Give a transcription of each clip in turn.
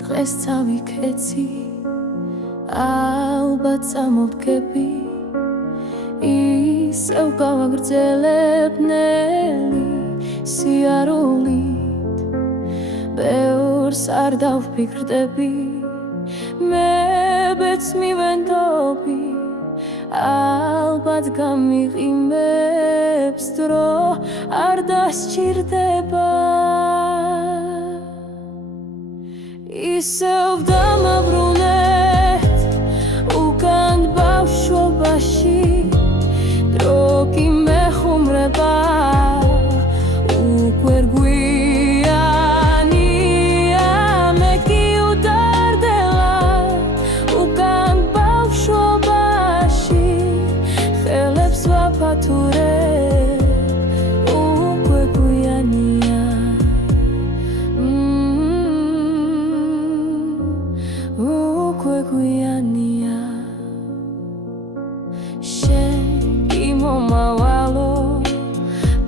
დღეს წავიქეცი ალბათ წამოვდგები ისევ გავაგრძელებ ნელი სიარულით ბევრს არ დავფიქრდები მე ბეცმივენდობი ალბათ გამიღიმებს დრო არ დასჭირდება ისევ დამაბრუნეთ უკან ბავშვობაში დრო კი მეხუმრება უკვე რგვიანია მე კი უდარდელად უკან ბავშვობაში ხელებს ვაფათურებ უკვე გვიანია უკვე გვიანია შენ კი მომავალო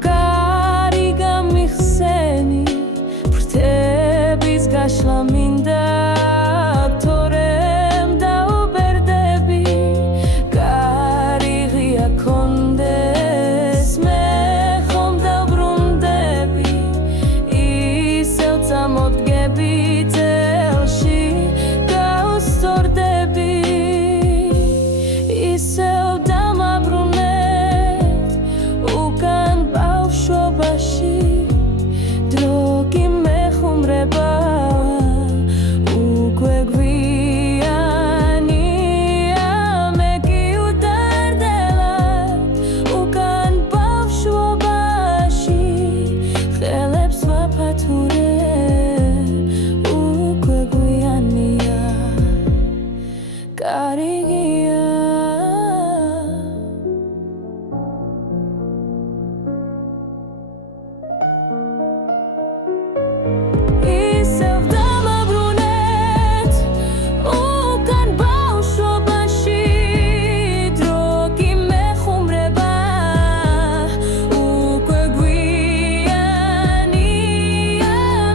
კარი გამიხსენი ფრთების გაშლა მინდა თორემ დაუბერდები კარი ღია კონდეს მე ხომ დავბრუნდები ისევ წამოდგები წელში გავსწორდები ისევ დამაბრუნეთ უკან ბავშვობაში დრო კი მეხუმრება უკვე გვიანია მე კი უდარდელად უკან ბავშვობაში ხელებს ვაფათურებ უკვე გვიანია კარი ღია ისევ დამაბრუნეთ უკან ბავშვობაში დრო კი მეხუმრება უკვე გვიანია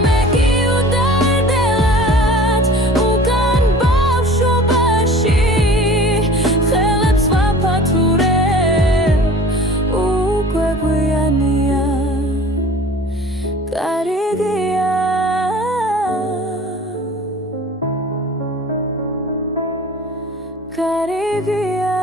მე კი უდარდელად უკან ბავშვობაში ხელებს ვაფათურებ უკვე გვიანია კარი ღია კარი ღია